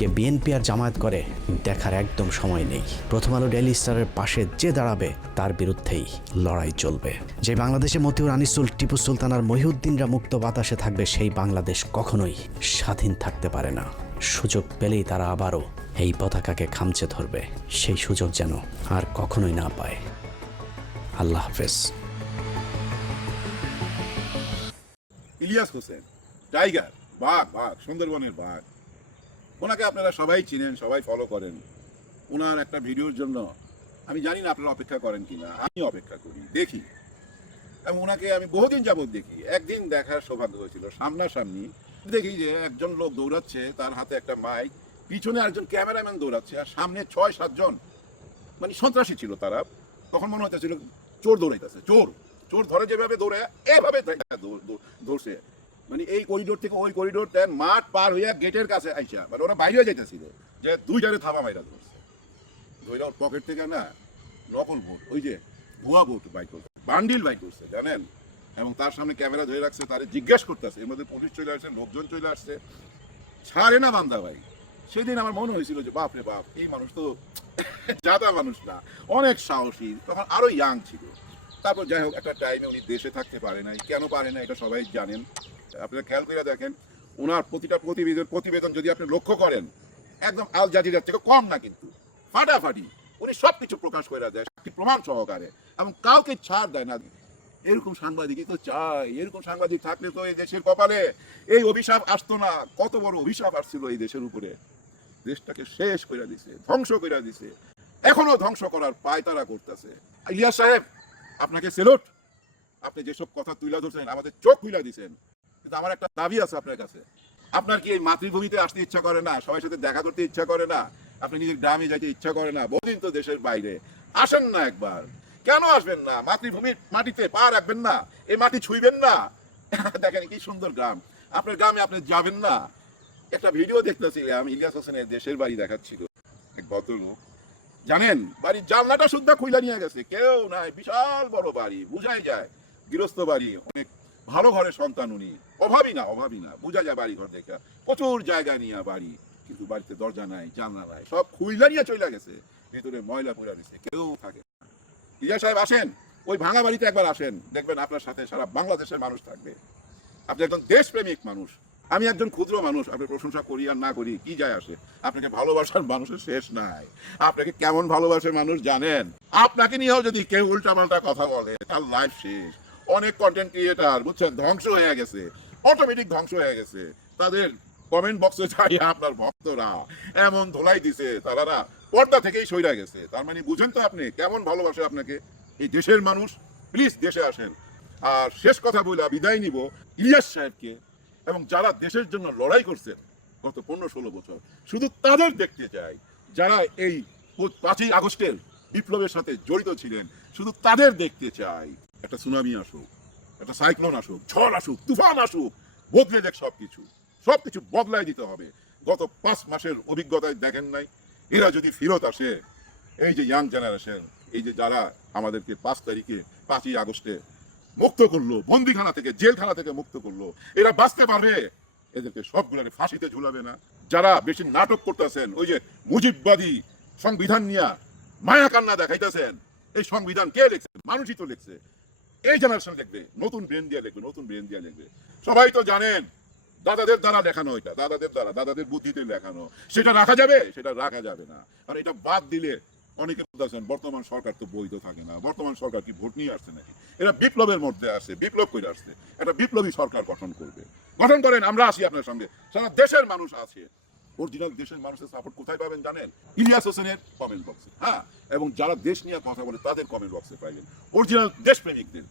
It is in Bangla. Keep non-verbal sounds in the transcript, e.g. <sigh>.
কে বিএনপি আর জামায়াত করে, দেখার একদম সময় নেই। প্রথম আলো ডেইলি স্টারের পাশে যে দাঁড়াবে, তার বিরুদ্ধেই লড়াই চলবে। যে বাংলাদেশে মতিউর আনিসুল, টিপু সুলতান আর মহিউদ্দিনরা মুক্ত বাতাসে থাকবে, সেই বাংলাদেশ কখনোই স্বাধীন থাকতে পারে না। সুযোগ পেলেই তারা আবারও এই পতাকাকে খামচে ধরবে। সেই সুযোগ যেন আর কখনোই না পায়। আল্লাহ হাফেজ। ইলিয়াস হোসেন, টাইগার, বাঘ বাঘ, সুন্দরবনের বাঘ। ওনাকে আপনারা সবাই চিনেন, সবাই ফলো করেন। ওনার একটা ভিডিওর জন্য আমি জানি না আপনারা অপেক্ষা করেন কিনা আমি অপেক্ষা করি, দেখি। এবং ওনাকে আমি বহুদিন যাবত দেখি। একদিন দেখার সৌভাগ্য হয়েছিল, সামনাসামনি দেখি যে একজন লোক দৌড়াচ্ছে, তার হাতে একটা মাইক পিছনে একজন ক্যামেরাম্যান দৌড়াচ্ছে, আর সামনে ছয় সাতজন মানে সন্ত্রাসী ছিল তারা। তখন মনে হইতেছিল, চোর দৌড়াইতেছে, চোর চোর ধরে যেভাবে দৌড়ে এভাবে দৌড়- দৌড়- দৌড়ছে। মানে এই করিডোর থেকে ওই করিডোর মাঠ পার হইয়া গেটের কাছে আইসা। মানে ওরা বাইরে যাইতেছিল, যে দুই দুইটারে থাবা মাইরা ধরছে। ধইরা ওর পকেট থেকে না নকল ভোট ওই যে ভুয়া ভোট বাইক করছে, বান্ডিল বাইক করছে, জানেন? এবং তার সামনে ক্যামেরা ধরে রাখছে, তারে জিজ্ঞেস করতেছে, এর মধ্যে পুলিশ চলে আসছে, লোকজন চলে আসছে। ছাড়ে না বান্দা ভাই। সেদিন আমার মনে হয়েছিল যে, বাপ রে বাপ, এই মানুষ তো <laughs> জাদা মানুষ না, অনেক সাহসী, তখন আরও ইয়াং ছিল। তারপর যাই হোক, একটা টাইমে উনি দেশে থাকতে পারে নাই, কেন পারে না এটা সবাই জানেন। আপনারা খেয়াল করে দেখেন ওনার প্রতিটা প্রতিবেদন প্রতিবেদন যদি আপনি লক্ষ্য করেন, একদম আল জাজিরার থেকে কম না কিন্তু। ফাটাফাটি। উনি সব কিছু প্রকাশ করে দেয় সাক্ষী প্রমাণ সহকারে। এবং কাউকে ছাড় দেয় না। এরকম সাংবাদিকই তো চাই। এরকম সাংবাদিক থাকলে তো এই দেশের কপালে এই অভিশাপ আসতো না। কত বড় অভিশাপ আসছিল এই দেশের উপরে। দেশটাকে শেষ করে দিছে, ধ্বংস করে দিছে। এখনও ধ্বংস করার পায় তারা করতেছে ইলিয়াস সাহেব, আপনাকে সেলুট। আপনি যেসব কথা তুলে ধরছেন, আমাদের চোখ খুলে দিছেন। কিন্তু আমার একটা দাবি আছে আপনার কাছে। আপনার কি এই মাতৃভূমিতে আসতে ইচ্ছা করে না? সবার সাথে দেখা করতে ইচ্ছা করে না? আপনি নিজের গ্রামে যাইতে ইচ্ছা করে না? বহুদিন তো দেশের বাইরে। আসেন না একবার। কেন আসবেন না? মাতৃভূমির মাটিতে পা রাখবেন না? এই মাটি ছুঁইবেন না? <laughs> দেখেন কি সুন্দর গ্রাম। আপনার গ্রামে আপনি যাবেন না? একটা ভিডিও দেখতেছিলাম ইলিয়াস হোসেনের দেশের বাড়ি দেখাচ্ছিল এক ভদ্রলোক। জানেন? বাড়ির জানলাটা শুদ্ধা খুইলা নিয়ে গেছে। কেউ নাই। বিশাল বড় বাড়ি। বুঝাই যায়। গৃহস্থ বাড়ি। অনেক ভালো ঘরের সন্তান উনি। অভাবী না অভাবী না। বোঝা যায় বাড়ি ঘর দেখা প্রচুর জায়গা নিয়ে বাড়ি। কিন্তু বাড়িতে দরজা নাই, জানলা নাই। সব খুইলা নিয়ে চলে গেছে। ভেতরে ময়লা পড়া দিছে, কেউ থাকে। ইলিয়াস সাহেব আসেন। ওই ভাঙা বাড়িতে একবার আসেন। দেখবেন আপনার সাথে সারা বাংলাদেশের মানুষ থাকবে। আপনি একজন দেশপ্রেমিক মানুষ। আমি একজন ক্ষুদ্র মানুষ। আপনি প্রশংসা করি আর না করি, কি যায় আসে? আপনাকে ভালোবাসার মানুষের শেষ নাই। আপনাকে কেমন ভালোবাসে মানুষ জানেন? আপনাকে নিয়েও যদি কেউ উল্টাপাল্টা কথা বলে, তার লাইফ শেষ। অনেক কন্টেন্ট ক্রিয়েটার বুঝছেন? ধ্বংস হয়ে গেছে। অটোমেটিক ধ্বংস হয়ে গেছে। তাদের কমেন্ট বক্সে যাই আপনার ভক্তরা এমন ধোলাই দিছে তারা পর্দা থেকেই সইরা গেছে। তার মানে বুঝেন তো আপনি, কেমন ভালোবাসে আপনাকে এই দেশের মানুষ? প্লিজ দেশে আসেন। আর শেষ কথা বলে বিদায় নিব ইলিয়াস সাহেবকে এবং যারা দেশের জন্য লড়াই করছেন গত পনেরো ষোলো বছর, শুধু তাদের দেখতে চাই। যারা এই পাঁচই আগস্টের বিপ্লবের সাথে জড়িত ছিলেন, শুধু তাদের দেখতে চাই। একটা সুনামি আসুক, একটা সাইক্লোন আসুক, ঝড় আসুক, তুফান আসুক, বদলে দেখ সবকিছু। সবকিছু বদলায় দিতে হবে। গত পাঁচ মাসের অভিজ্ঞতায় দেখেন নাই? এরা যদি ফেরত আসে, এই যে ইয়াং জেনারেশন এই যে যারা আমাদেরকে পাঁচ তারিখে, পাঁচই আগস্টে মুক্ত করল, বন্দিখানা থেকে, জেলখানা থেকে মুক্ত করল, এরা বাঁচতে পারবে? এদেরকে সবগুলোকে ফাঁসিতে ঝুলাবে না। যারা বেশি নাটক করতেছেন, ওই যে মুজিববাদী সংবিধান নিয়ে মায়া কান্না দেখাইতেছেন, এই সংবিধান কে লিখছে? মানুষই তো লিখছে। এই জেনারেশন লিখবে নতুন ব্রেন দিয়ে লিখবে নতুন ব্রেন দিয়ে লিখবে সবাই তো জানেন, দাদাদের দ্বারা লেখানো এটা, দাদাদের দ্বারা, দাদাদের বুদ্ধিতে লেখানো। সেটা রাখা যাবে? সেটা রাখা যাবে না। আর এটা বাদ দিলে অনেকে বলতেছেন বর্তমান সরকার তো বৈধ থাকে না। বর্তমান সরকার কি ভোট নিয়ে আসছে নাকি? এরা বিপ্লবের মধ্যে আসছে বিপ্লব করে আসছে। একটা বিপ্লবী সরকার গঠন করবে। গঠন করেন, আমরা আসি আপনার সঙ্গে। সারা দেশের মানুষ আছে। অরিজিনাল দেশের মানুষের সাপোর্ট কোথায় পাবেন জানেন? ইলিয়াস হোসেনের কমেন্ট বক্সে হ্যাঁ? এবং যারা দেশ নিয়ে কথা বলে, তাদের কমেন্ট বক্সে পাইবেন। অরিজিনাল দেশপ্রেমিকদের।